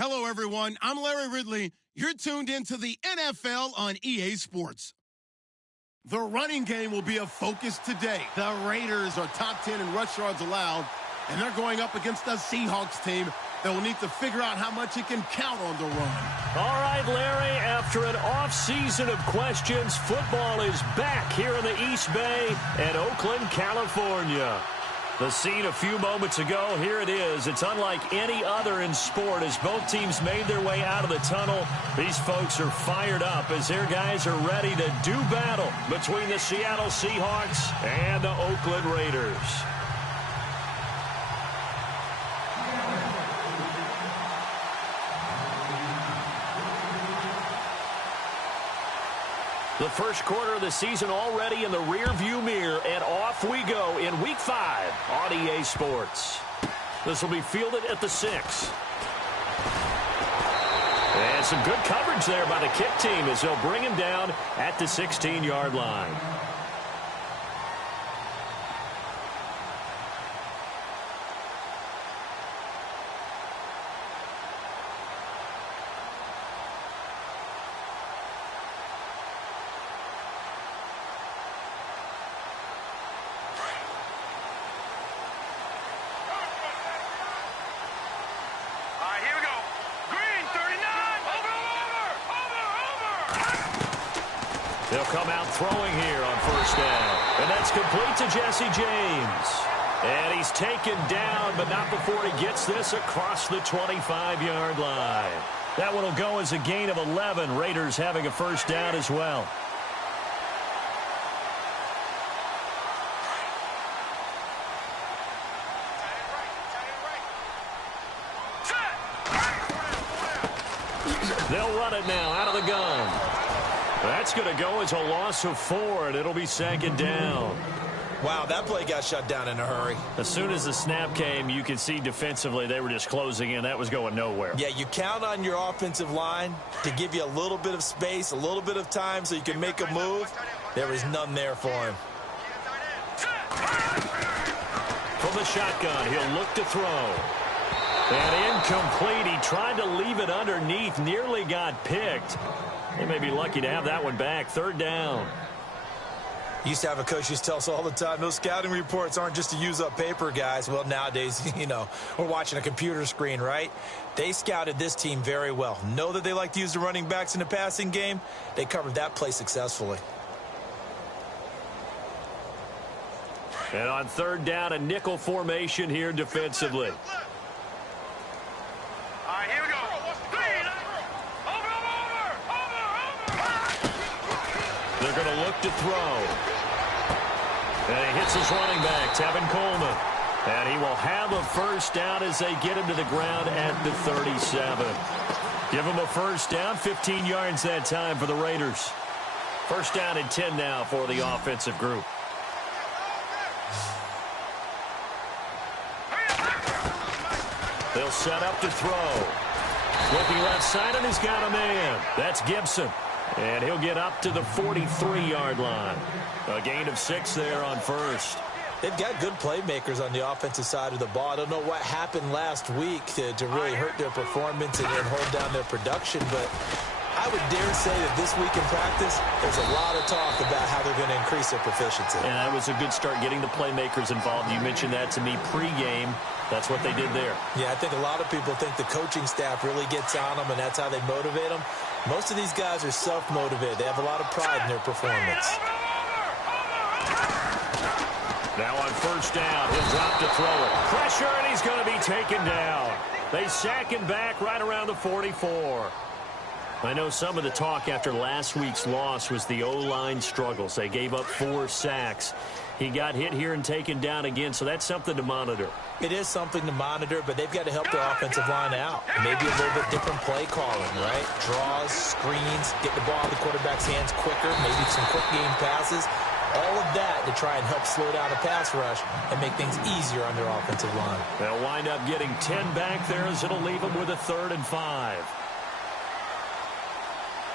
Hello, everyone. I'm Larry Ridley. You're tuned into the NFL on EA Sports. The running game will be a focus today. The Raiders are top 10 in rush yards allowed, and they're going up against the Seahawks team that will need to figure out how much it can count on the run. All right, Larry, after an off-season of questions, football is back here in the East Bay at Oakland, California. The scene a few moments ago, here it is. It's unlike any other in sport as both teams made their way out of the tunnel. These folks are fired up as their guys are ready to do battle between the Seattle Seahawks and the Oakland Raiders. The first quarter of the season already in the rearview mirror, and off we go in Week 5 on EA Sports. This will be fielded at the 6. And some good coverage there by the kick team as they'll bring him down at the 16-yard line. They'll come out throwing here on first down. And that's complete to Jesse James. And he's taken down, but not before he gets this across the 25-yard line. That one will go as a gain of 11. Raiders having a first down as well. They'll run it now out of the gun. That's going to go as a loss of 4, and it'll be second down. Wow, that play got shut down in a hurry. As soon as the snap came, you could see defensively they were just closing in. That was going nowhere. Yeah, you count on your offensive line to give you a little bit of space, a little bit of time so you can make a move. There was none there for him. From the shotgun, he'll look to throw. And incomplete. He tried to leave it underneath, nearly got picked. They may be lucky to have that one back. Third down. Used to have a coach who used to tell us all the time, those scouting reports aren't just to use up paper, guys. Well, nowadays, we're watching a computer screen, right? They scouted this team very well. Know that they like to use the running backs in the passing game. They covered that play successfully. And on third down, a nickel formation here defensively. They're going to look to throw. And he hits his running back, Tevin Coleman. And he will have a first down as they get him to the ground at the 37. Give him a first down, 15 yards that time for the Raiders. First down and 10 now for the offensive group. They'll set up to throw. Looking left side, and he's got a man. That's Gibson. And he'll get up to the 43-yard line. A gain of 6 there on first. They've got good playmakers on the offensive side of the ball. I don't know what happened last week to really hurt their performance and hold down their production, but I would dare say that this week in practice, there's a lot of talk about how they're going to increase their proficiency. And that was a good start getting the playmakers involved. You mentioned that to me pregame. That's what they did there. Yeah, I think a lot of people think the coaching staff really gets on them, and that's how they motivate them. Most of these guys are self-motivated. They have a lot of pride in their performance. Now on first down, he'll drop to throw it. Pressure, and he's going to be taken down. They sack him back right around the 44. I know some of the talk after last week's loss was the O-line struggles. They gave up 4 sacks. He got hit here and taken down again, so that's something to monitor. It is something to monitor, but they've got to help their offensive line out. Maybe a little bit different play calling, right? Draws, screens, get the ball in the quarterback's hands quicker, maybe some quick game passes. All of that to try and help slow down the pass rush and make things easier on their offensive line. They'll wind up getting 10 back there as it'll leave them with a 3rd and 5.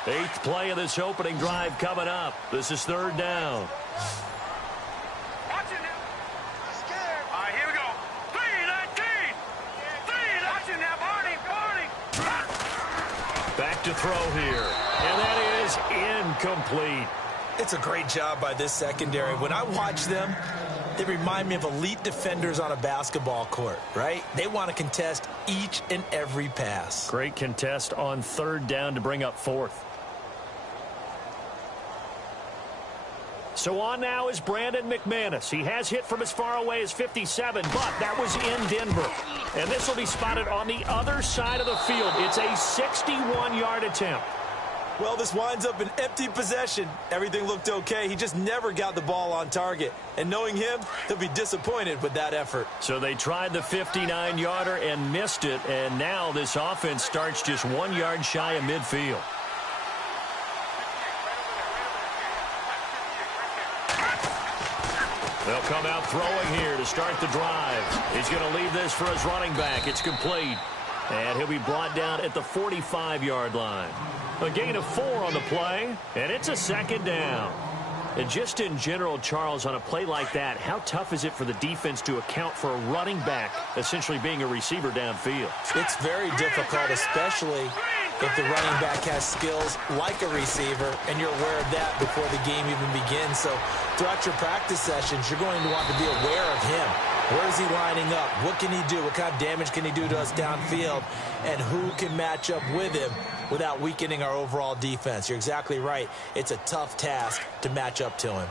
8th play of this opening drive coming up. This is 3rd down. Back to throw here. And that is incomplete. It's a great job by this secondary. When I watch them, they remind me of elite defenders on a basketball court, right? They want to contest each and every pass. Great contest on third down to bring up fourth. So on now is Brandon McManus. He has hit from as far away as 57, but that was in Denver. And this will be spotted on the other side of the field. It's a 61-yard attempt. Well, this winds up an empty possession. Everything looked okay. He just never got the ball on target. And knowing him, he'll be disappointed with that effort. So they tried the 59-yarder and missed it. And now this offense starts just 1 yard shy of midfield. They'll come out throwing here to start the drive. He's going to leave this for his running back. It's complete. And he'll be brought down at the 45-yard line. A gain of 4 on the play, and it's a second down. And just in general, Charles, on a play like that, how tough is it for the defense to account for a running back essentially being a receiver downfield? It's very difficult, especially if the running back has skills like a receiver, and you're aware of that before the game even begins. So throughout your practice sessions, you're going to want to be aware of him. Where is he lining up? What can he do? What kind of damage can he do to us downfield? And who can match up with him without weakening our overall defense? You're exactly right. It's a tough task to match up to him.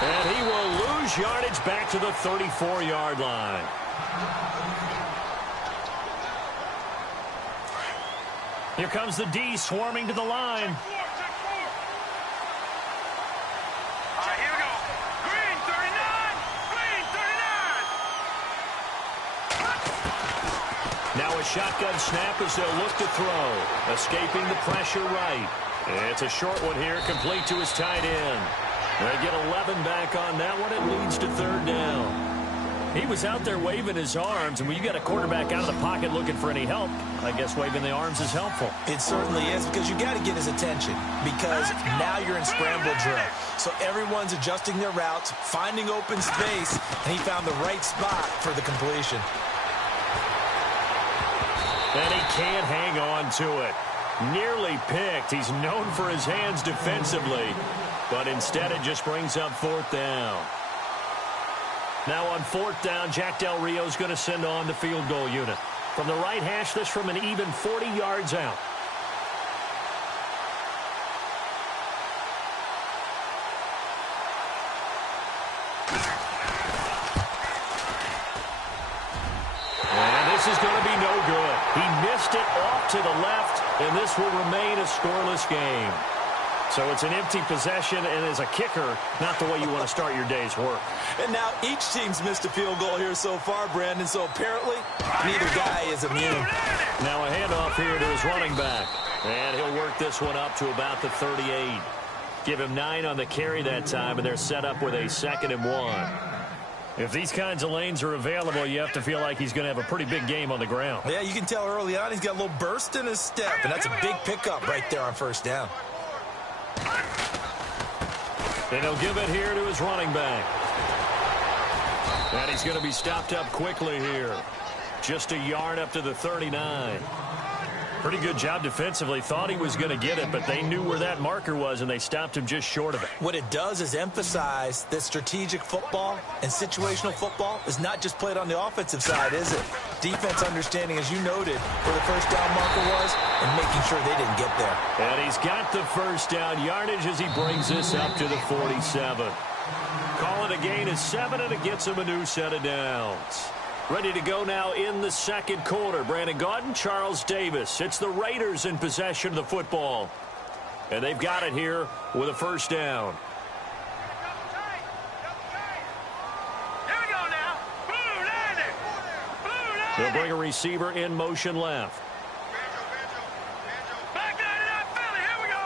And he will lose yardage back to the 34-yard line. Here comes the D swarming to the line. Here we go. Green 39. Green 39. Now a shotgun snap as they'll look to throw. Escaping the pressure right. It's a short one here, complete to his tight end. They get 11 back on that one. It leads to third down. He was out there waving his arms, and when you got a quarterback out of the pocket looking for any help, I guess waving the arms is helpful. It certainly is, because you got to get his attention, because now you're in scramble drill. So everyone's adjusting their routes, finding open space, and he found the right spot for the completion. And he can't hang on to it. Nearly picked. He's known for his hands defensively, but instead it just brings up fourth down. Now on fourth down, Jack Del Rio's going to send on the field goal unit. From the right hash, this from an even 40 yards out. And this is going to be no good. He missed it off to the left, and this will remain a scoreless game. So it's an empty possession, and as a kicker, not the way you want to start your day's work. And now each team's missed a field goal here so far, Brandon, so apparently neither guy is immune. Now a handoff here to his running back. And he'll work this one up to about the 38. Give him 9 on the carry that time, and they're set up with a 2nd and 1. If these kinds of lanes are available, you have to feel like he's going to have a pretty big game on the ground. Yeah, you can tell early on he's got a little burst in his step, and that's a big pickup right there on first down. And he'll give it here to his running back. And he's going to be stopped up quickly here. Just a yard up to the 39. Pretty good job defensively. Thought he was going to get it, but they knew where that marker was, and they stopped him just short of it. What it does is emphasize that strategic football and situational football is not just played on the offensive side, is it? Defense understanding, as you noted, where the first down marker was and making sure they didn't get there. And he's got the first down yardage as he brings this up to the 47. Call it a gain of 7, and it gets him a new set of downs. Ready to go now in the second quarter. Brandon Gaudin, Charles Davis. It's the Raiders in possession of the football. And they've got it here with a first down. Here we go now. Blue landing. Blue landing. They'll bring a receiver in motion left. Back line it up, Philly. Here we go.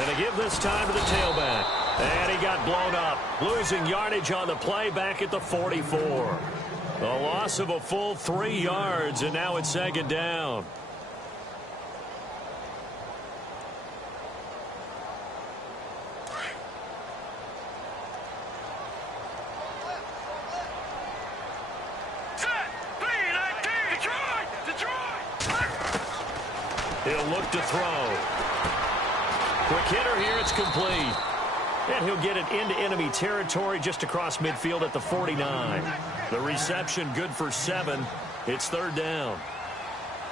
And they give this time to the tailback. And he got blown up, losing yardage on the play back at the 44. A loss of a full 3 yards, and now it's 2nd down. He'll look to throw. Quick hitter here. It's complete. And he'll get it into enemy territory just across midfield at the 49. The reception good for 7. It's third down.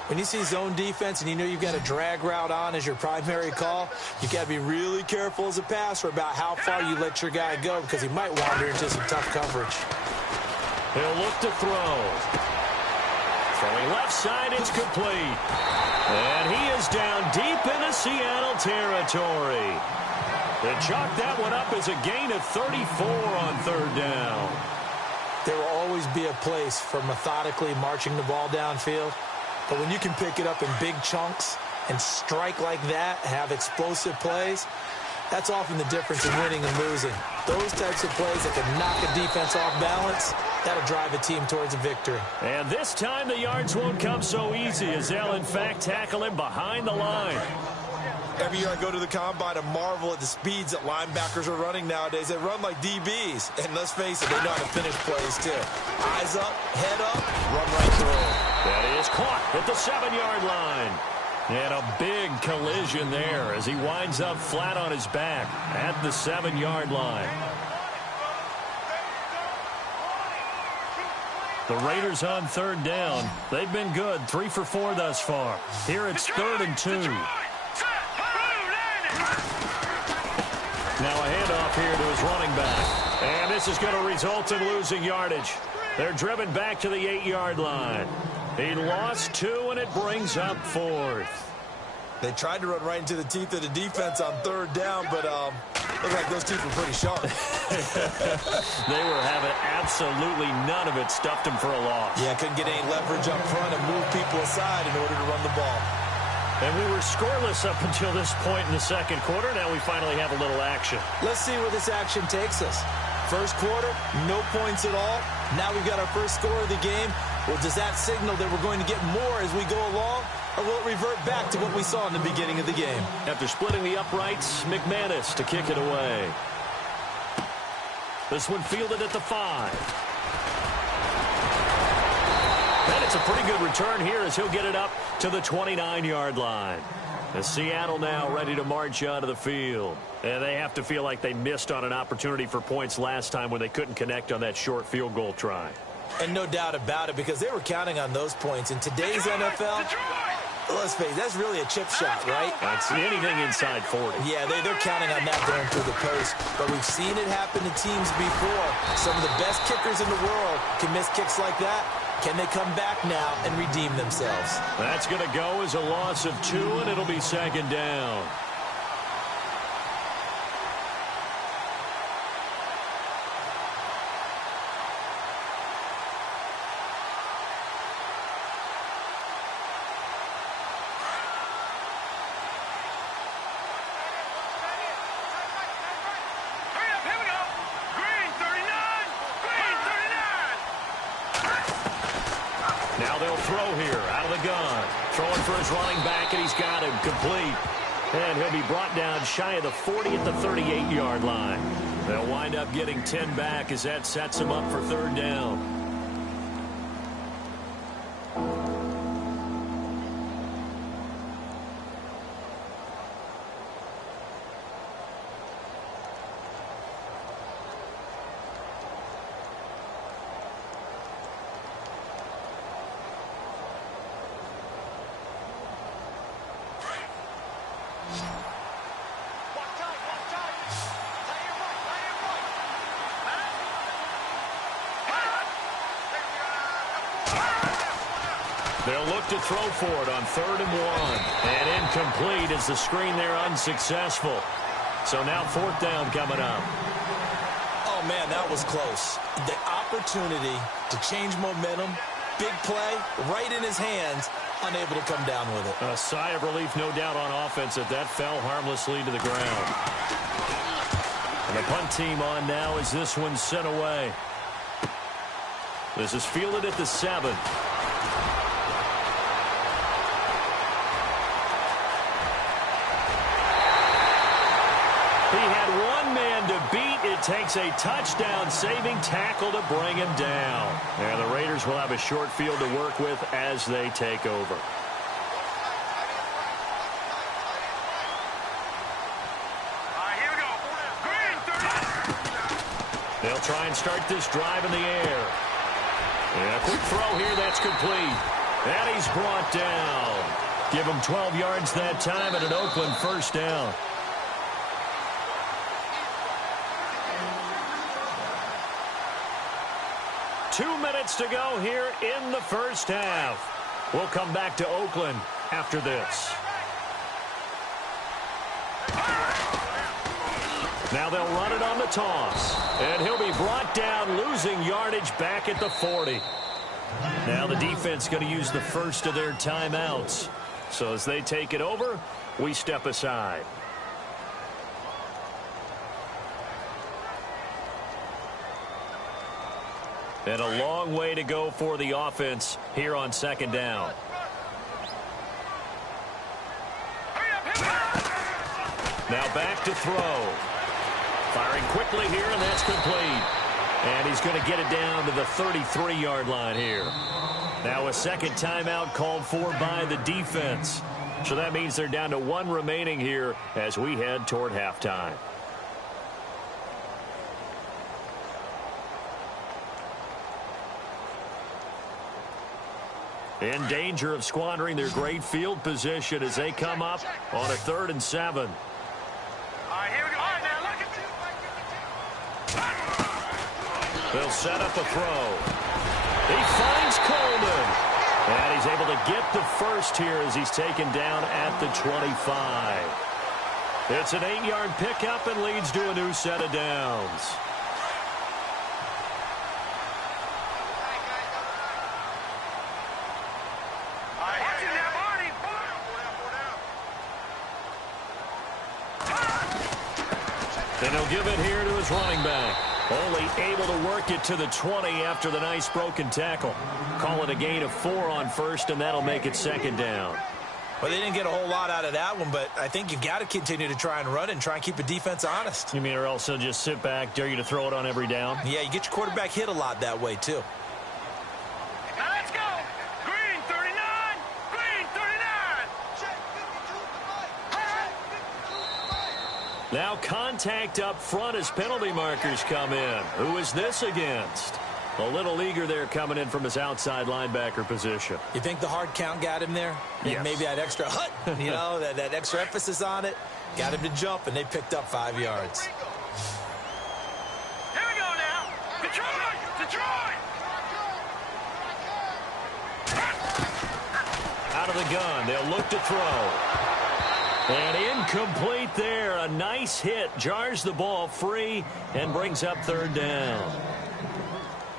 When you see zone defense and you know you've got a drag route on as your primary call, you've got to be really careful as a passer about how far you let your guy go because he might wander into some tough coverage. He'll look to throw. Throwing left side, it's complete. And he is down deep into Seattle territory. They chalk that one up as a gain of 34 on third down. There will always be a place for methodically marching the ball downfield. But when you can pick it up in big chunks and strike like that, have explosive plays, that's often the difference in winning and losing. Those types of plays that can knock a defense off balance, that'll drive a team towards a victory. And this time the yards won't come so easy as they'll, in fact, tackle him behind the line. Every year I go to the combine and marvel at the speeds that linebackers are running nowadays. They run like DBs. And let's face it, they know how to finish plays too. Eyes up, head up, run right through. That is caught at the 7-yard line. And a big collision there as he winds up flat on his back at the 7-yard line. The Raiders on third down. They've been good, 3 for 4 thus far. Here it's 3rd and 2. Now a handoff here to his running back. And this is going to result in losing yardage. They're driven back to the 8-yard line. He lost 2, and it brings up 4th. They tried to run right into the teeth of the defense on third down, but looked like those teeth were pretty sharp. They were having absolutely none of it. Stuffed him for a loss. Yeah, couldn't get any leverage up front and move people aside in order to run the ball. And we were scoreless up until this point in the second quarter. Now we finally have a little action. Let's see where this action takes us. First quarter, no points at all. Now we've got our first score of the game. Well, does that signal that we're going to get more as we go along? Or will it revert back to what we saw in the beginning of the game? After splitting the uprights, McManus to kick it away. This one fielded at the 5. And it's a pretty good return here as he'll get it up to the 29-yard line. And Seattle now ready to march onto the field. And they have to feel like they missed on an opportunity for points last time when they couldn't connect on that short field goal try. And no doubt about it, because they were counting on those points. In today's NFL, let's face it, that's really a chip shot, right? That's anything inside 40. Yeah, they're counting on that going through the post. But we've seen it happen to teams before. Some of the best kickers in the world can miss kicks like that. Can they come back now and redeem themselves? That's going to go as a loss of 2, and it'll be 2nd down. Now they'll throw here out of the gun. Throwing for his running back, and he's got him complete. And he'll be brought down shy of the 40 at the 38-yard line. They'll wind up getting 10 back as that sets him up for 3rd down. They'll look to throw for it on 3rd and 1. And incomplete as the screen there unsuccessful. So now 4th down coming up. Oh, man, that was close. The opportunity to change momentum, big play, right in his hands, unable to come down with it. A sigh of relief, no doubt, on offense that fell harmlessly to the ground. And the punt team on now as this one's sent away. This is fielded at the 7. He had one man to beat. It takes a touchdown-saving tackle to bring him down. And the Raiders will have a short field to work with as they take over. They'll try and start this drive in the air. And a quick throw here, that's complete. And he's brought down. Give him 12 yards that time and an Oakland first down. Two minutes to go here in the first half. We'll come back to Oakland after this. Now they'll run it on the toss. And he'll be brought down, losing yardage back at the 40. Now the defense going to use the first of their timeouts. So as they take it over, we step aside. And a long way to go for the offense here on second down. Now back to throw. Firing quickly here, and that's complete. And he's going to get it down to the 33-yard line here. Now a second timeout called for by the defense. So that means they're down to one remaining here as we head toward halftime. In danger of squandering their great field position as they come up on a 3rd and 7. All right, here we go. All right, now look at you. They'll set up a throw. He finds Coleman. And he's able to get the first here as he's taken down at the 25. It's an 8-yard pickup and leads to a new set of downs. And he'll give it here to his running back. Only able to work it to the 20 after the nice broken tackle. Call it a gain of 4 on first, and that'll make it second down. Well, they didn't get a whole lot out of that one, but I think you've got to continue to try and run it and try and keep the defense honest. You mean or else they'll just sit back, dare you to throw it on every down? Yeah, you get your quarterback hit a lot that way, too. Now let's go. Green 39. Green 39. Check 52. Now contact up front as penalty markers come in. Who is this against? A little eager there coming in from his outside linebacker position. You think the hard count got him there? Yes. Maybe that extra you know, that extra emphasis on it got him to jump, and they picked up 5 yards. Here we go now. Detroit. Detroit. Out of the gun, they'll look to throw. And incomplete there. A nice hit. Jars the ball free and brings up 3rd down.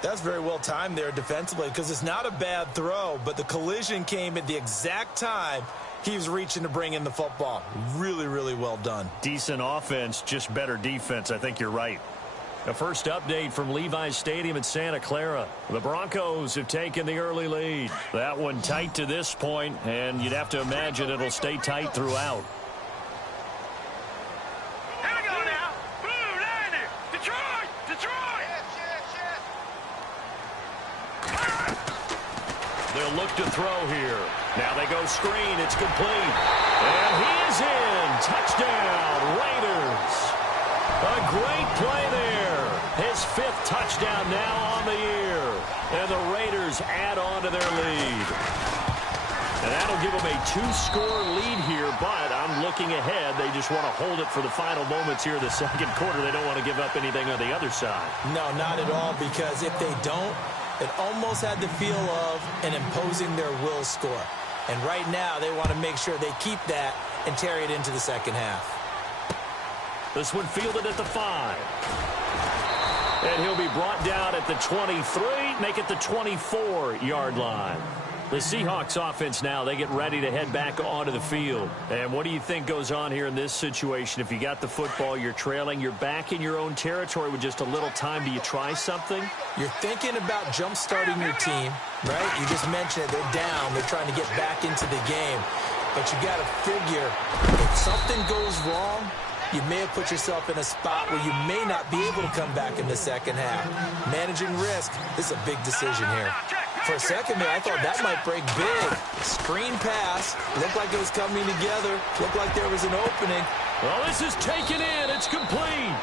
That's very well timed there defensively because it's not a bad throw, but the collision came at the exact time he was reaching to bring in the football. Really, really well done. Decent offense, just better defense. I think you're right. The first update from Levi's Stadium in Santa Clara. The Broncos have taken the early lead. That one tight to this point, and you'd have to imagine it'll stay tight throughout. Here we go now. Blue Lightning. Detroit. Detroit. They'll look to throw here. Now they go screen. It's complete. And he is in. Touchdown, Raiders. A great play there. His 5th touchdown now on the year. And the Raiders add on to their lead. And that'll give them a 2-score lead here, but I'm looking ahead. They just want to hold it for the final moments here in the second quarter. They don't want to give up anything on the other side. No, not at all, because if they don't, it almost had the feel of an imposing their will score. And right now, they want to make sure they keep that and carry it into the second half. This one fielded at the 5. And he'll be brought down at the 23, make it the 24-yard line. The Seahawks offense now, they get ready to head back onto the field. And what do you think goes on here in this situation? If you got the football, you're trailing, you're back in your own territory with just a little time. Do you try something? You're thinking about jump-starting your team, right? You just mentioned it. They're down. They're trying to get back into the game. But you got to figure if something goes wrong, you may have put yourself in a spot where you may not be able to come back in the second half. Managing risk, this is a big decision here. For a second there, I thought that might break big. Screen pass. Looked like it was coming together. Looked like there was an opening. Well, this is taken in. It's complete.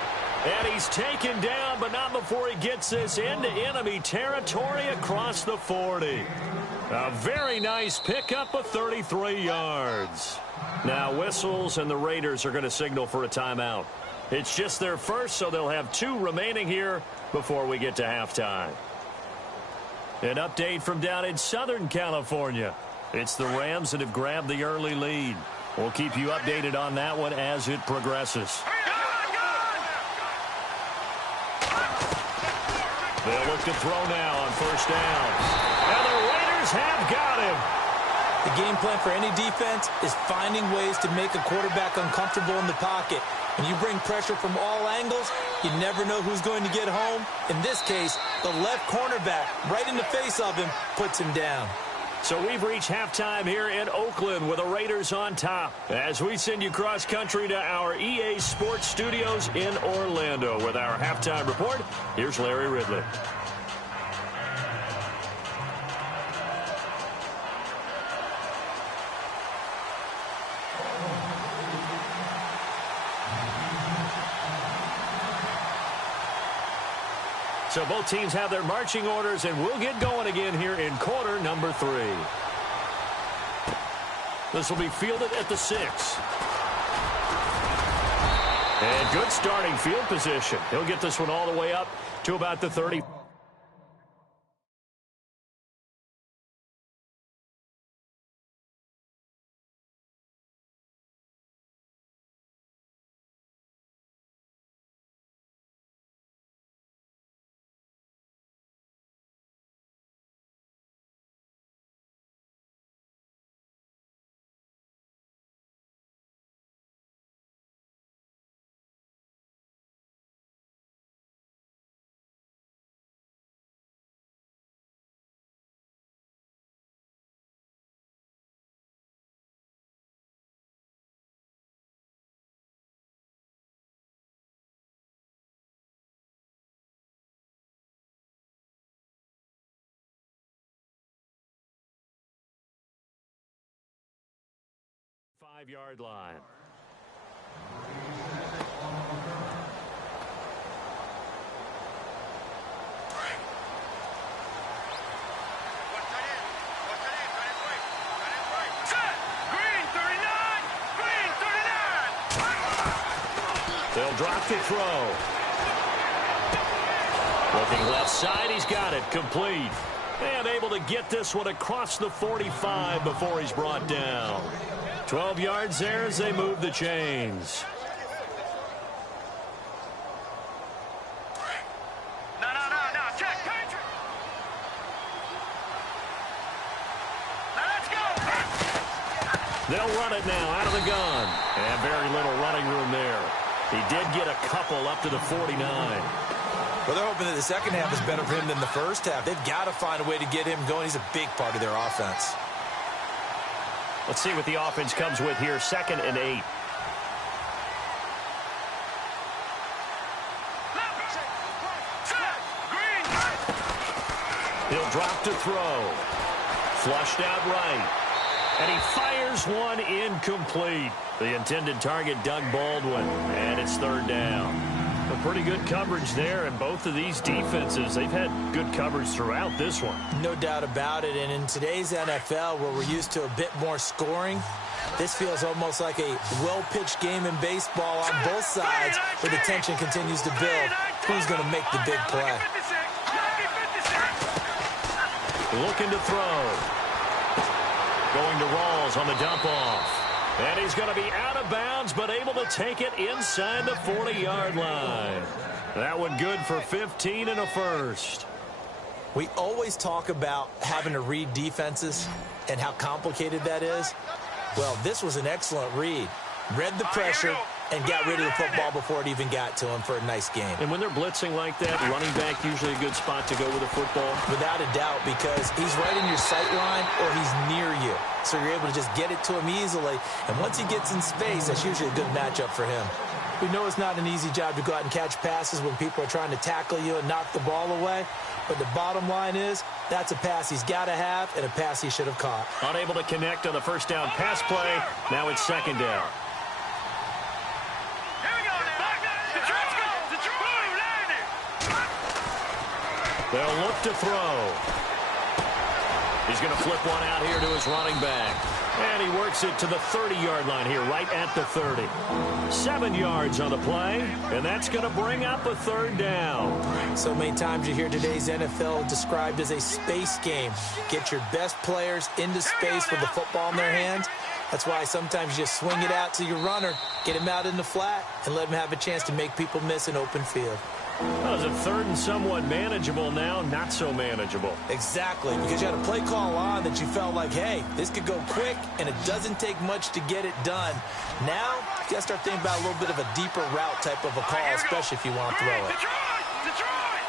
And he's taken down, but not before he gets this into enemy territory across the 40. A very nice pickup of 33 yards. Now whistles, and the Raiders are going to signal for a timeout. It's just their first, so they'll have 2 remaining here before we get to halftime. An update from down in Southern California. It's the Rams that have grabbed the early lead. We'll keep you updated on that one as it progresses. They'll look to throw now on first down. And the Raiders have got him. The game plan for any defense is finding ways to make a quarterback uncomfortable in the pocket. When you bring pressure from all angles, you never know who's going to get home. In this case, the left cornerback, right in the face of him, puts him down. So we've reached halftime here in Oakland with the Raiders on top as we send you cross-country to our EA Sports Studios in Orlando with our halftime report. Here's Larry Ridley. So both teams have their marching orders, and we'll get going again here in quarter number 3. This will be fielded at the 6. And good starting field position. He'll get this one all the way up to about the 30. Five-yard line. They'll drop the throw. Looking left side, he's got it, complete. And able to get this one across the 45 before he's brought down. 12 yards there as they move the chains. No. Check. Now let's go. They'll run it now out of the gun. And very little running room there. He did get a couple up to the 49. Well, they're hoping that the second half is better for him than the first half. They've got to find a way to get him going. He's a big part of their offense. Let's see what the offense comes with here. 2nd and 8. He'll drop to throw. Flushed out right. And he fires one incomplete. The intended target, Doug Baldwin. And it's 3rd down. A pretty good coverage there, and both of these defenses, they've had good coverage throughout this one. No doubt about it, and in today's NFL, where we're used to a bit more scoring, this feels almost like a well-pitched game in baseball on both sides, where the tension continues to build. Who's going to make the big play? Looking to throw. Going to Rawls on the dump-off. And he's going to be out of bounds, but able to take it inside the 40-yard line. That one good for 15 and a first. We always talk about having to read defenses and how complicated that is. Well, this was an excellent read. Read the pressure and got rid of the football before it even got to him for a nice game. And when they're blitzing like that, running back usually a good spot to go with a football? Without a doubt, because he's right in your sight line or he's near you. So you're able to just get it to him easily. And once he gets in space, that's usually a good matchup for him. We know it's not an easy job to go out and catch passes when people are trying to tackle you and knock the ball away. But the bottom line is, that's a pass he's got to have and a pass he should have caught. Unable to connect on the first down pass play. Now it's 2nd down. Here we go now. Detroit's go. They'll look to throw. He's going to flip one out here to his running back. And he works it to the 30-yard line here, right at the 30. 7 yards on the play, and that's going to bring up a third down. So many times you hear today's NFL described as a space game. Get your best players into space with the football in their hands. That's why sometimes you just swing it out to your runner, get him out in the flat, and let him have a chance to make people miss an open field. Well, is it third and somewhat manageable now? Not so manageable. Exactly, because you had a play call on that you felt like, hey, this could go quick, and it doesn't take much to get it done. Now, you got to start thinking about a little bit of a deeper route type of a call, especially if you want to throw it. Detroit!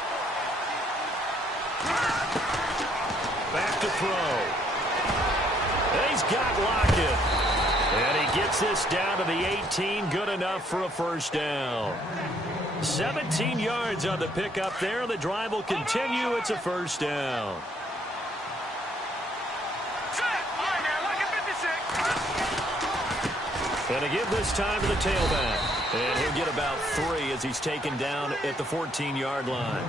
Back to throw. And he's got Lockett. And he gets this down to the 18, good enough for a first down. 17 yards on the pickup there. The drive will continue. It's a first down. And a give this time to the tailback. And he'll get about 3 as he's taken down at the 14-yard line.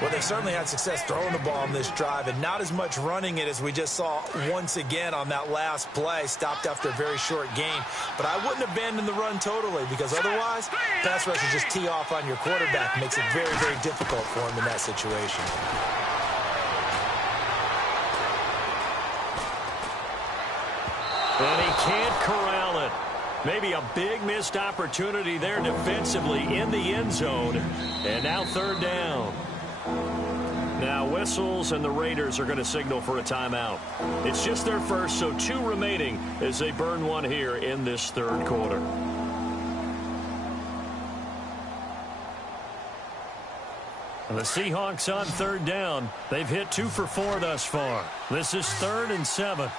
Well, they certainly had success throwing the ball on this drive and not as much running it as we just saw once again on that last play. Stopped after a very short gain. But I wouldn't abandon the run totally because otherwise, pass rushers just tee off on your quarterback. Makes it very, very difficult for him in that situation. And he can't corral it. Maybe a big missed opportunity there defensively in the end zone. And now third down. Now whistles, and the Raiders are going to signal for a timeout. It's just their first, so 2 remaining as they burn one here in this third quarter. And the Seahawks on third down. They've hit 2 for 4 thus far. This is 3rd and 7.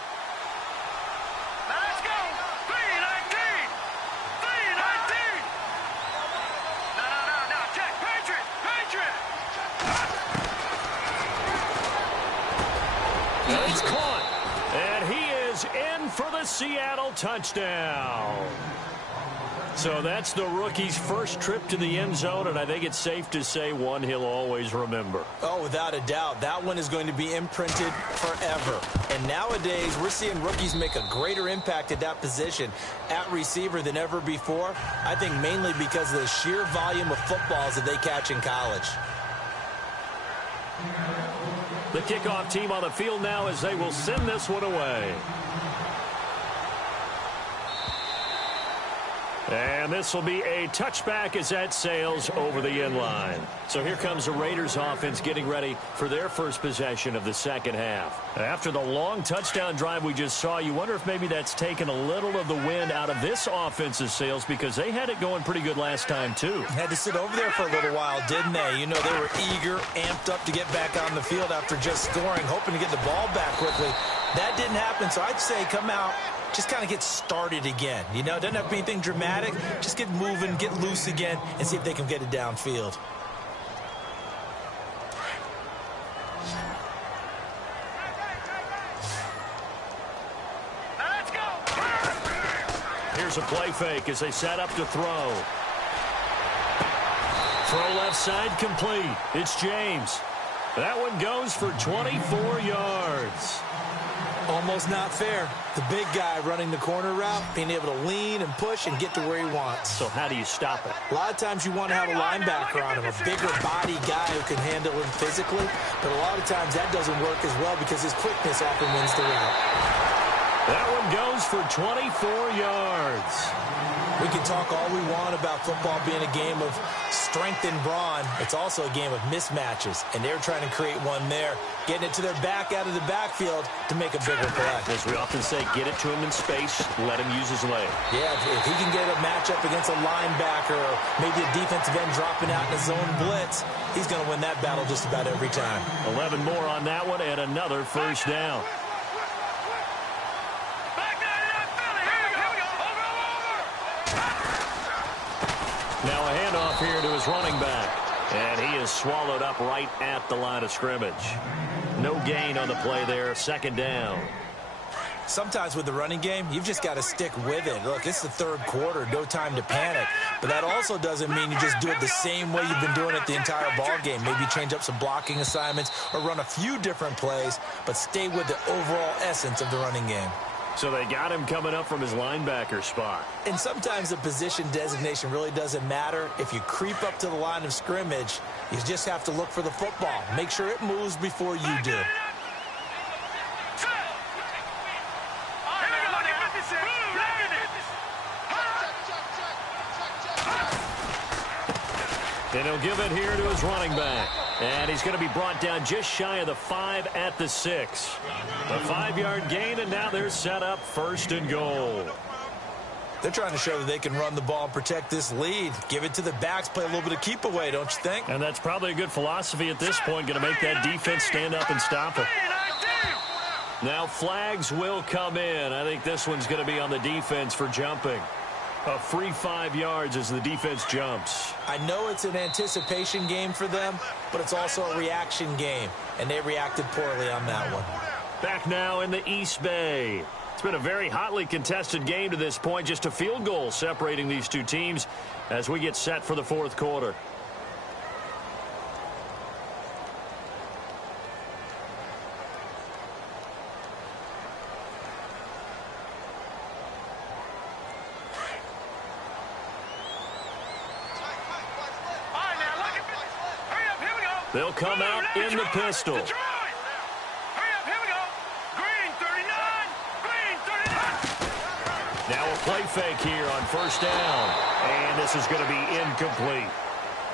He's caught, and he is in for the Seattle touchdown. So that's the rookie's first trip to the end zone, and I think it's safe to say one he'll always remember. Oh, without a doubt. That one is going to be imprinted forever. And nowadays, we're seeing rookies make a greater impact at that position at receiver than ever before. I think mainly because of the sheer volume of footballs that they catch in college. The kickoff team on the field now as they will send this one away. And this will be a touchback as that sails over the end line. So here comes the Raiders offense getting ready for their first possession of the second half. After the long touchdown drive we just saw, you wonder if maybe that's taken a little of the wind out of this offense's sails because they had it going pretty good last time too. Had to sit over there for a little while, didn't they? You know, they were eager, amped up to get back on the field after just scoring, hoping to get the ball back quickly. That didn't happen, so I'd say come out, just kind of get started again. You know, it doesn't have to be anything dramatic. Just get moving, get loose again, and see if they can get it downfield. Let's go! Here's a play fake as they set up to throw. Throw left side complete. It's James. That one goes for 24 yards. Almost not fair. The big guy running the corner route, being able to lean and push and get to where he wants. So how do you stop it? A lot of times you want to have a linebacker on him, a bigger body guy who can handle him physically. But a lot of times that doesn't work as well because his quickness often wins the route. That one goes for 24 yards. We can talk all we want about football being a game of strength and brawn. It's also a game of mismatches, and they're trying to create one there, getting it to their back out of the backfield to make a bigger play. As we often say, get it to him in space, let him use his leg. Yeah, if he can get a matchup against a linebacker or maybe a defensive end dropping out in a zone blitz, he's going to win that battle just about every time. 11 more on that one and another first down. Now a handoff here to his running back. And he is swallowed up right at the line of scrimmage. No gain on the play there. Second down. Sometimes with the running game, you've just got to stick with it. Look, it's the third quarter, no time to panic. But that also doesn't mean you just do it the same way you've been doing it the entire ball game. Maybe change up some blocking assignments or run a few different plays, but stay with the overall essence of the running game. So they got him coming up from his linebacker spot. And sometimes the position designation really doesn't matter. If you creep up to the line of scrimmage, you just have to look for the football. Make sure it moves before you do. And he'll give it here to his running back. And he's going to be brought down just shy of the 5 at the 6. A 5-yard gain, and now they're set up 1st and goal. They're trying to show that they can run the ball and protect this lead. Give it to the backs, play a little bit of keep away, don't you think? And that's probably a good philosophy at this point, going to make that defense stand up and stop it. Now flags will come in. I think this one's going to be on the defense for jumping. A free 5 yards as the defense jumps. I know it's an anticipation game for them, but it's also a reaction game, and they reacted poorly on that one. Back now in the East Bay. It's been a very hotly contested game to this point. Just a field goal separating these two teams as we get set for the 4th quarter. They'll come out in the pistol. Hurry up, here we go. Green 39, green 39. Now a play fake here on 1st down. And this is going to be incomplete.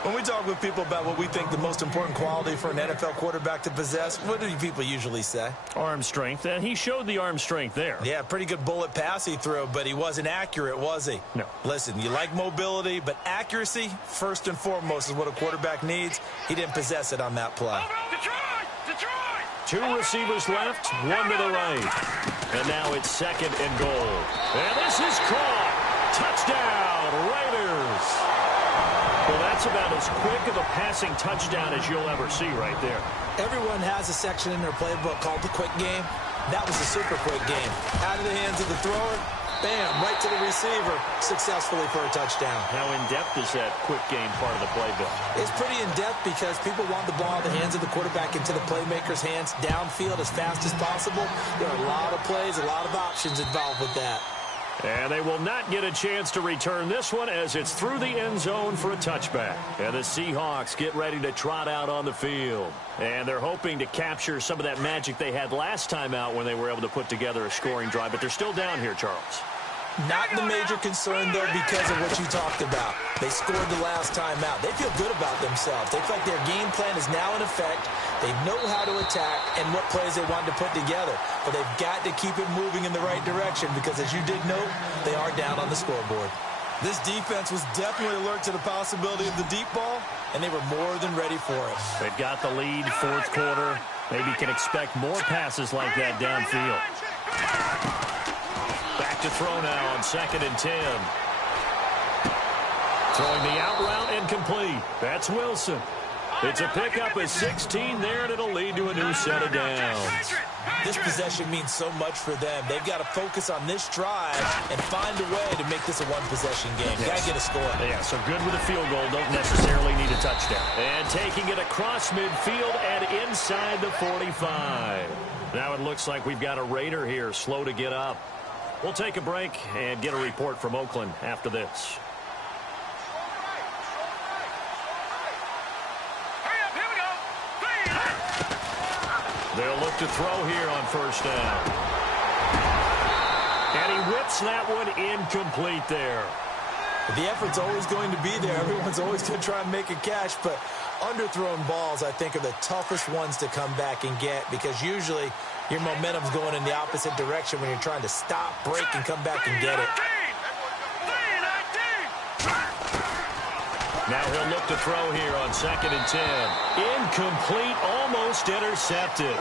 When we talk with people about what we think the most important quality for an NFL quarterback to possess, what do people usually say? Arm strength, and he showed the arm strength there. Yeah, pretty good bullet pass he threw, but he wasn't accurate, was he? No. Listen, you like mobility, but accuracy, first and foremost, is what a quarterback needs. He didn't possess it on that play. Two receivers left, one to the right. And now it's 2nd and goal. And this is caught. Touchdown, Raiders. Well, that's about as quick of a passing touchdown as you'll ever see right there. Everyone has a section in their playbook called the quick game. That was a super quick game. Out of the hands of the thrower, bam, right to the receiver, successfully for a touchdown. How in-depth is that quick game part of the playbook? It's pretty in-depth because people want the ball in the hands of the quarterback into the playmaker's hands downfield as fast as possible. There are a lot of plays, a lot of options involved with that. And they will not get a chance to return this one as it's through the end zone for a touchback. And the Seahawks get ready to trot out on the field. And they're hoping to capture some of that magic they had last time out when they were able to put together a scoring drive. But they're still down here, Charles. Not the major concern, though, because of what you talked about. They scored the last time out. They feel good about themselves. They feel like their game plan is now in effect. They know how to attack and what plays they want to put together. But they've got to keep it moving in the right direction because, as you did note, they are down on the scoreboard. This defense was definitely alert to the possibility of the deep ball, and they were more than ready for it. They've got the lead, 4th quarter. Maybe can expect more passes like that downfield. Back to throw now on 2nd and 10. Throwing the out route incomplete. That's Wilson. It's a pickup of 16 there, and it'll lead to a new set of downs. This possession means so much for them. They've got to focus on this drive and find a way to make this a one-possession game. Yes. Got to get a score. Yeah, so good with a field goal. Don't necessarily need a touchdown. And taking it across midfield and inside the 45. Now it looks like we've got a Raider here, slow to get up. We'll take a break and get a report from Oakland after this. They'll look to throw here on 1st down. And he whips that one incomplete there. The effort's always going to be there. Everyone's always going to try and make a catch, but underthrown balls, I think, are the toughest ones to come back and get because usually your momentum's going in the opposite direction when you're trying to stop, break, and come back and get it. Now he'll look to throw here on 2nd and 10. Incomplete, almost intercepted.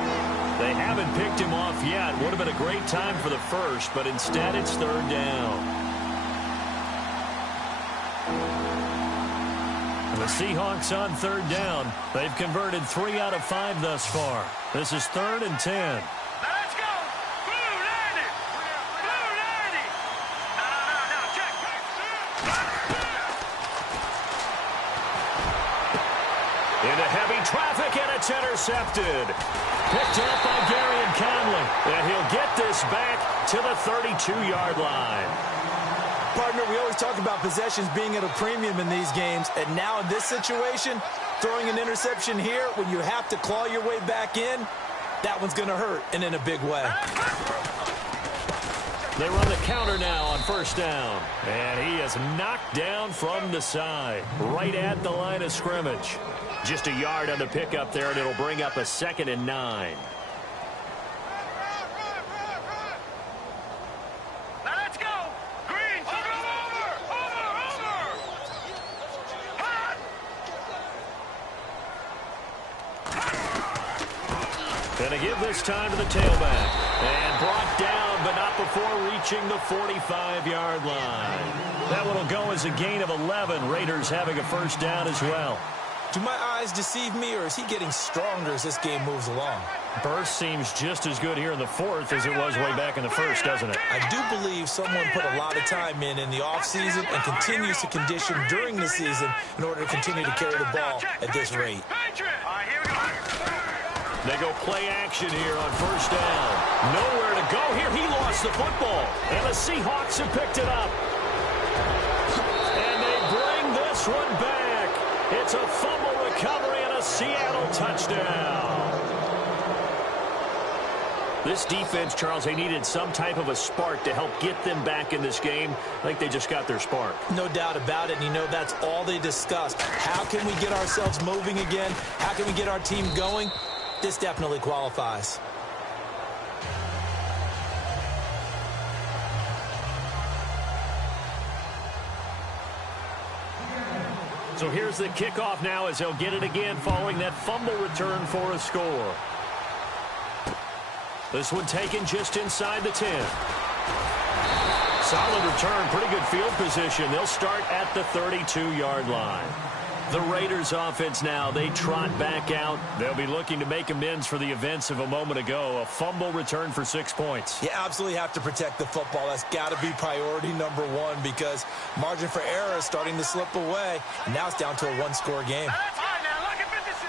They haven't picked him off yet. Would have been a great time for the first, but instead it's 3rd down. The Seahawks on 3rd down. They've converted 3 out of 5 thus far. This is 3rd and 10. Now let's go. Blue landed. It's intercepted. Picked up by Gary and Conley. And he'll get this back to the 32-yard line. Partner, we always talk about possessions being at a premium in these games. And now in this situation, throwing an interception here when you have to claw your way back in, that one's going to hurt, and in a big way. They run the counter now on first down. And he is knocked down from the side, right at the line of scrimmage. Just a yard on the pickup there, and it'll bring up a 2nd and 9. Now let's go. Green, over. Gonna give this time to the tailback. And brought down, but not before reaching the 45-yard line. That one will go as a gain of 11. Raiders having a first down as well. Do my eyes deceive me, or is he getting stronger as this game moves along? Burst seems just as good here in the fourth as it was way back in the first, doesn't it? I do believe someone put a lot of time in the offseason and continues to condition during the season in order to continue to carry the ball at this rate. All right, here we go. They go play action here on first down. Nowhere to go here. He lost the football. And the Seahawks have picked it up. And they bring this one back. It's a fumble recovery and a Seattle touchdown. This defense, Charles, they needed some type of a spark to help get them back in this game. I think they just got their spark. No doubt about it. And, you know, that's all they discussed. How can we get ourselves moving again? How can we get our team going? This definitely qualifies. So here's the kickoff now as they'll get it again following that fumble return for a score. This one taken just inside the 10. Solid return, pretty good field position. They'll start at the 32-yard line. The Raiders offense now, they trot back out. They'll be looking to make amends for the events of a moment ago. A fumble return for 6 points. You absolutely have to protect the football. That's got to be priority number one because margin for error is starting to slip away. And now it's down to a one-score game. That's fine now. Look at this.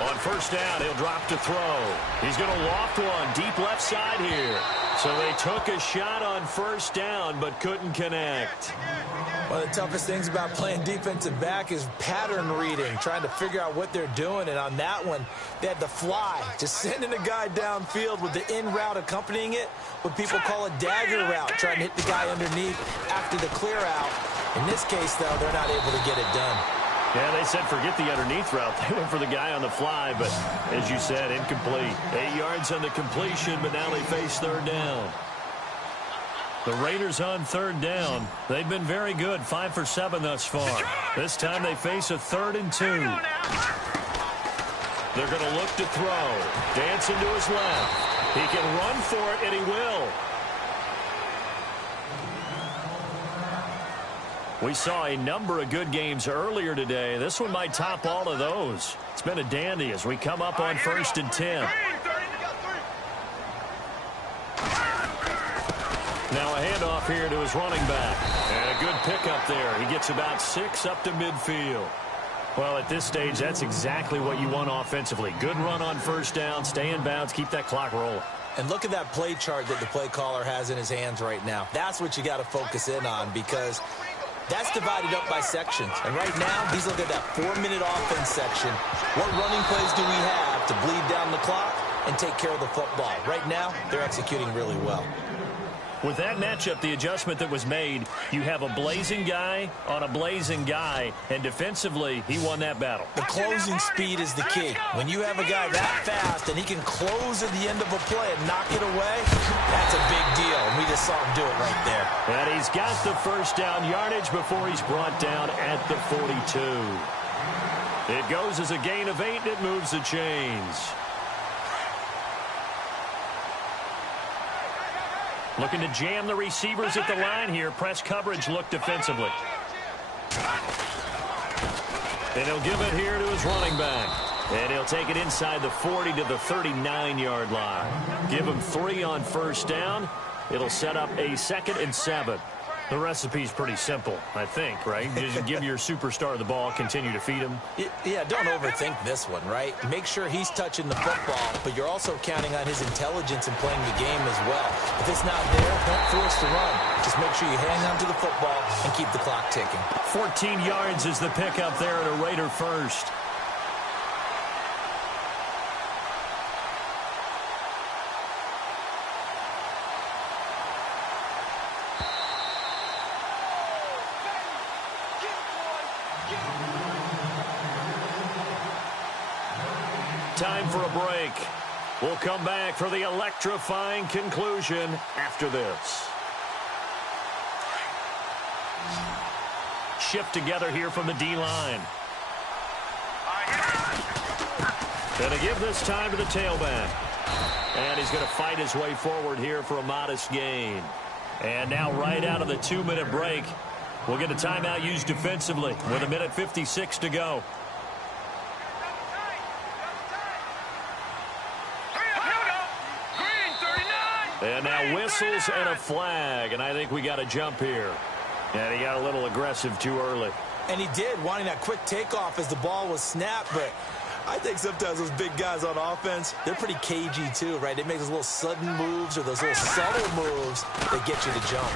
On first down, he'll drop to throw. He's going to loft one deep left side here. So they took a shot on first down but couldn't connect. One of the toughest things about playing defensive back is pattern reading, trying to figure out what they're doing. And on that one, they had to fly, just sending a guy downfield with the in route accompanying it, what people call a dagger route, trying to hit the guy underneath after the clear out. In this case, though, they're not able to get it done. Yeah, they said forget the underneath route. They went for the guy on the fly, but as you said, incomplete. 8 yards on the completion, but now they face third down. The Raiders on third down. They've been very good, 5 for 7 thus far. This time they face a 3rd and 2. They're going to look to throw. Dancing to his left. He can run for it, and he will. We saw a number of good games earlier today. This one might top all of those. It's been a dandy as we come up on 1st and 10. Now a handoff here to his running back. And a good pickup there. He gets about 6 up to midfield. Well, at this stage, that's exactly what you want offensively. Good run on first down, stay in bounds, keep that clock rolling. And look at that play chart that the play caller has in his hands right now. That's what you got to focus in on because that's divided up by sections. And right now, he's looking at that 4-minute offense section. What running plays do we have to bleed down the clock and take care of the football? Right now, they're executing really well. With that matchup, the adjustment that was made, you have a blazing guy on a blazing guy, and defensively, he won that battle. The closing speed is the key. When you have a guy that fast and he can close at the end of a play and knock it away, that's a big deal, and we just saw him do it right there. And he's got the first down yardage before he's brought down at the 42. It goes as a gain of 8, and it moves the chains. Looking to jam the receivers at the line here. Press coverage look defensively. And he'll give it here to his running back. And he'll take it inside the 40 to the 39-yard line. Give him 3 on first down. It'll set up a 2nd and 7. The recipe's pretty simple, I think, right? Just give your superstar the ball, continue to feed him. Yeah, don't overthink this one, right? Make sure he's touching the football, but you're also counting on his intelligence in playing the game as well. If it's not there, don't force the run. Just make sure you hang on to the football and keep the clock ticking. 14 yards is the pickup there at a Raider first. Time for a break. We'll come back for the electrifying conclusion after this. Shift together here from the D-line. Gonna give this time to the tailback. And he's going to fight his way forward here for a modest gain. And now right out of the 2-minute break, we'll get a timeout used defensively with 1:56 to go. And now whistles and a flag, and I think we got a jump here. And he got a little aggressive too early. And he did, wanting that quick takeoff as the ball was snapped, but I think sometimes those big guys on offense, they're pretty cagey too, right? They make those little sudden moves or those little subtle moves that get you to jump.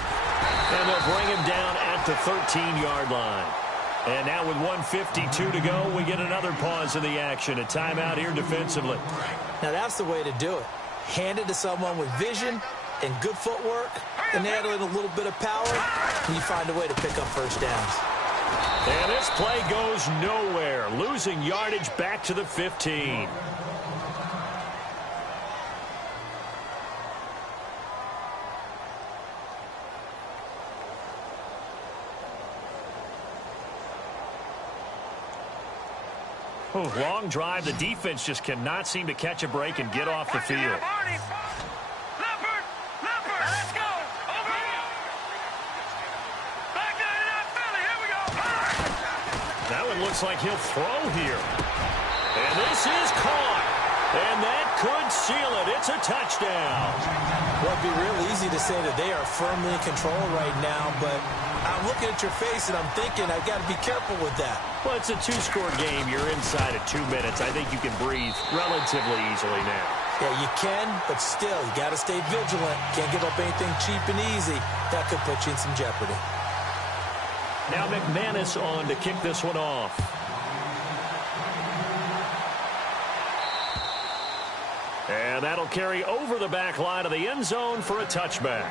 And they'll bring him down at the 13-yard line. And now with 1:52 to go, we get another pause in the action. A timeout here defensively. Now that's the way to do it. Hand it to someone with vision and good footwork, and add in a little bit of power, and you find a way to pick up first downs. And this play goes nowhere, losing yardage back to the 15. Long drive. The defense just cannot seem to catch a break and get off the field. That one looks like he'll throw here. And this is caught. And that could seal it. It's a touchdown. Well, it'd be real easy to say that they are firmly in control right now, but I'm looking at your face and I'm thinking I've got to be careful with that. Well, it's a 2-score game. You're inside at 2 minutes. I think you can breathe relatively easily now. Yeah, you can, but still, you got to stay vigilant. Can't give up anything cheap and easy. That could put you in some jeopardy. Now McManus on to kick this one off. And that'll carry over the back line of the end zone for a touchback.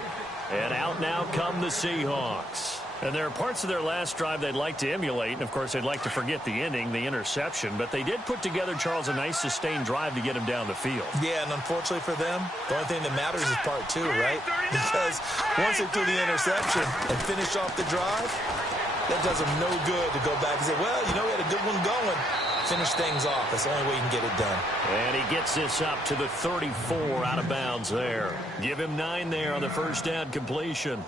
And out now come the Seahawks. And there are parts of their last drive they'd like to emulate. And, of course, they'd like to forget the inning, the interception. But they did put together, Charles, a nice sustained drive to get him down the field. Yeah, and unfortunately for them, the only thing that matters is part 2, right? Because once they threw the interception and finished off the drive, that does them no good to go back and say, well, you know, we had a good one going. Finish things off. That's the only way you can get it done. And he gets this up to the 34 out of bounds there. Give him 9 there on the first down completion.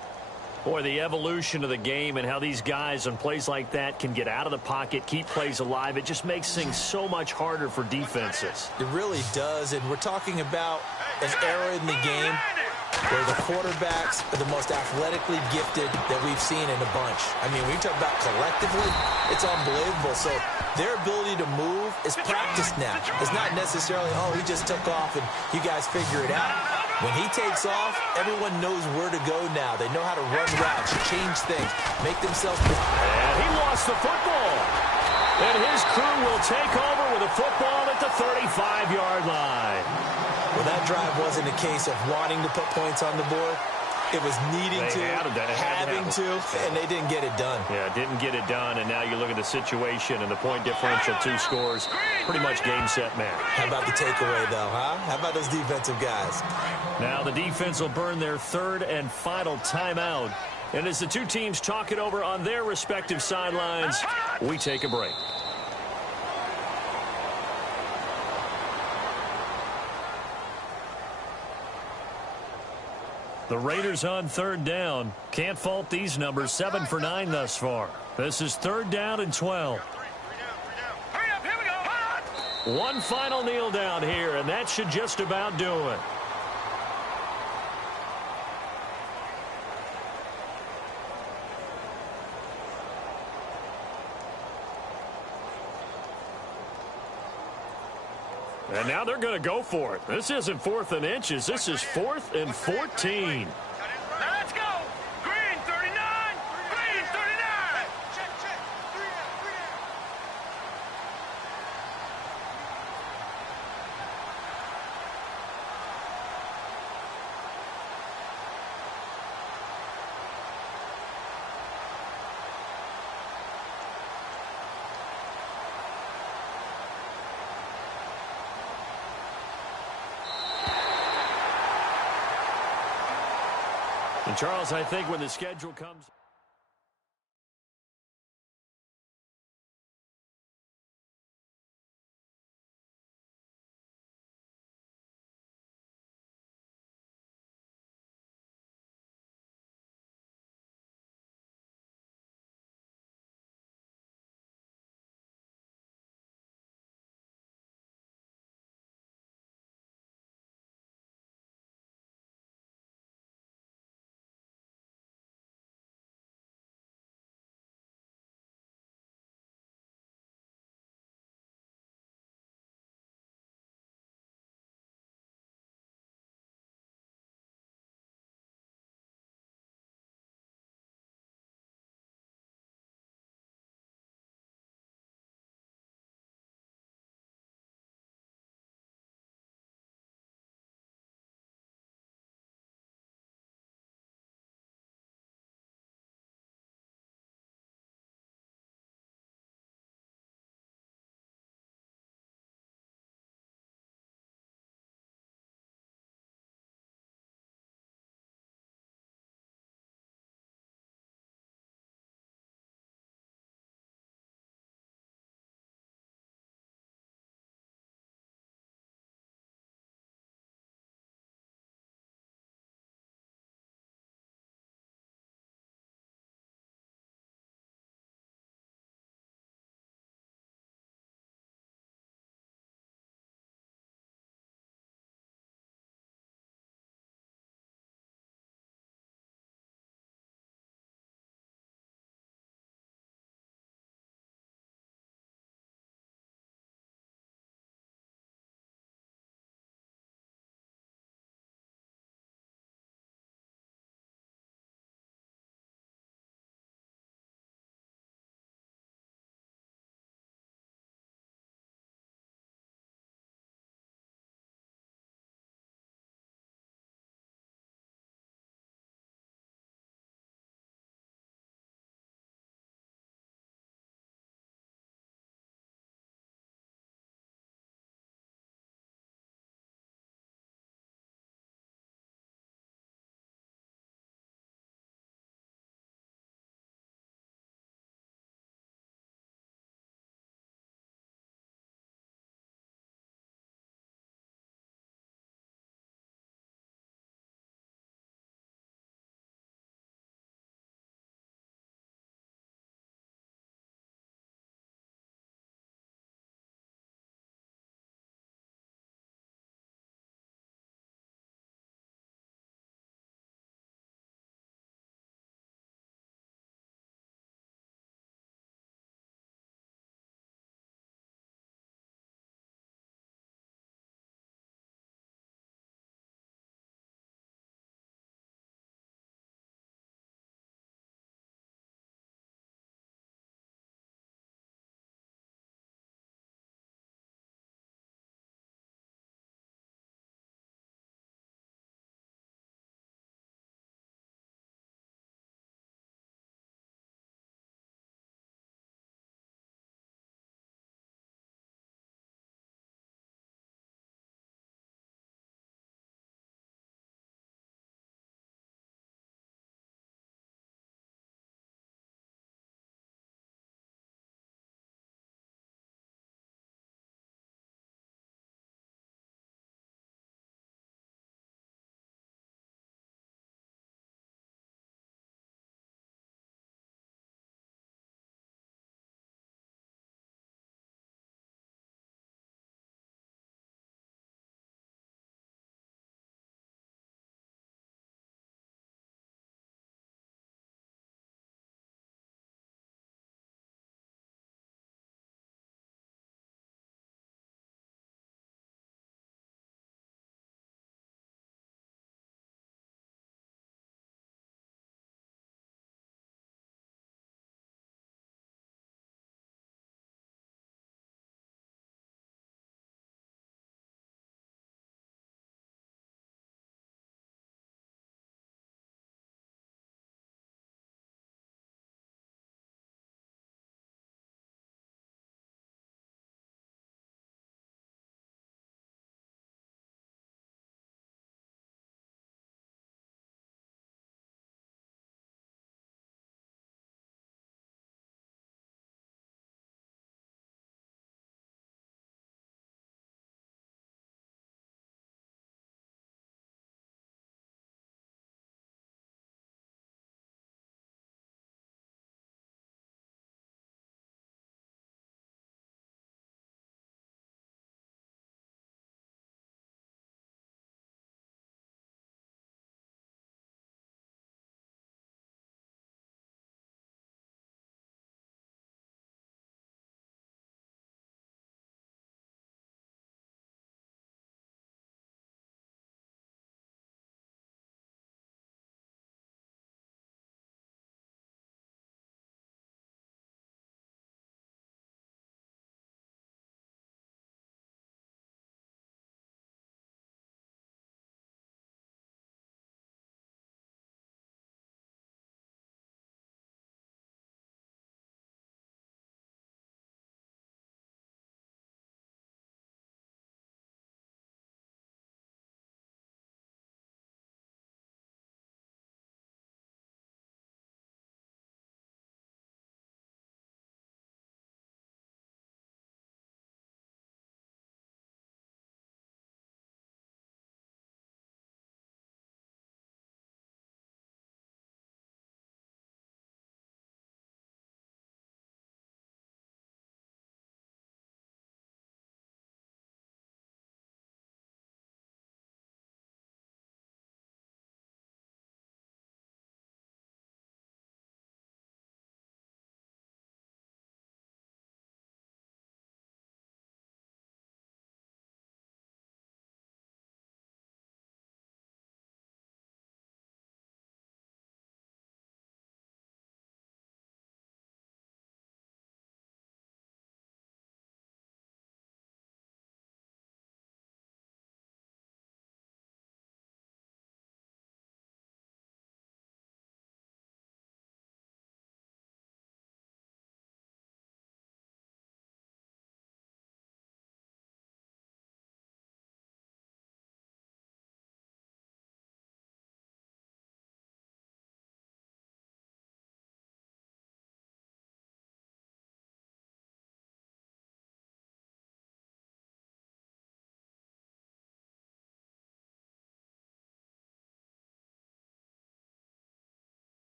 Boy, the evolution of the game and how these guys on plays like that can get out of the pocket, keep plays alive, it just makes things so much harder for defenses. It really does, and we're talking about an era in the game where the quarterbacks are the most athletically gifted that we've seen in a bunch. I mean, when you talk about collectively, it's unbelievable. So their ability to move is practiced now. It's not necessarily, oh, he just took off and you guys figure it out. When he takes off, everyone knows where to go now. They know how to run routes, change things, make themselves... And he lost the football. And his crew will take over with a football at the 35-yard line. Well, that drive wasn't a case of wanting to put points on the board. It was needing to, having to, and they didn't get it done. Yeah, didn't get it done, and now you look at the situation and the point differential, 2 scores, pretty much game, set, match. How about the takeaway, though, huh? How about those defensive guys? Now the defense will burn their 3rd and final timeout. And as the two teams talk it over on their respective sidelines, we take a break. The Raiders on 3rd down. Can't fault these numbers. 7 for 9 thus far. This is 3rd down and 12. One final kneel down here, and that should just about do it. And now they're going to go for it. This isn't 4th and inches. This is 4th and 14. Now let's go. Green 39. Green 39. Check. 3 down. And Charles, I think when the schedule comes...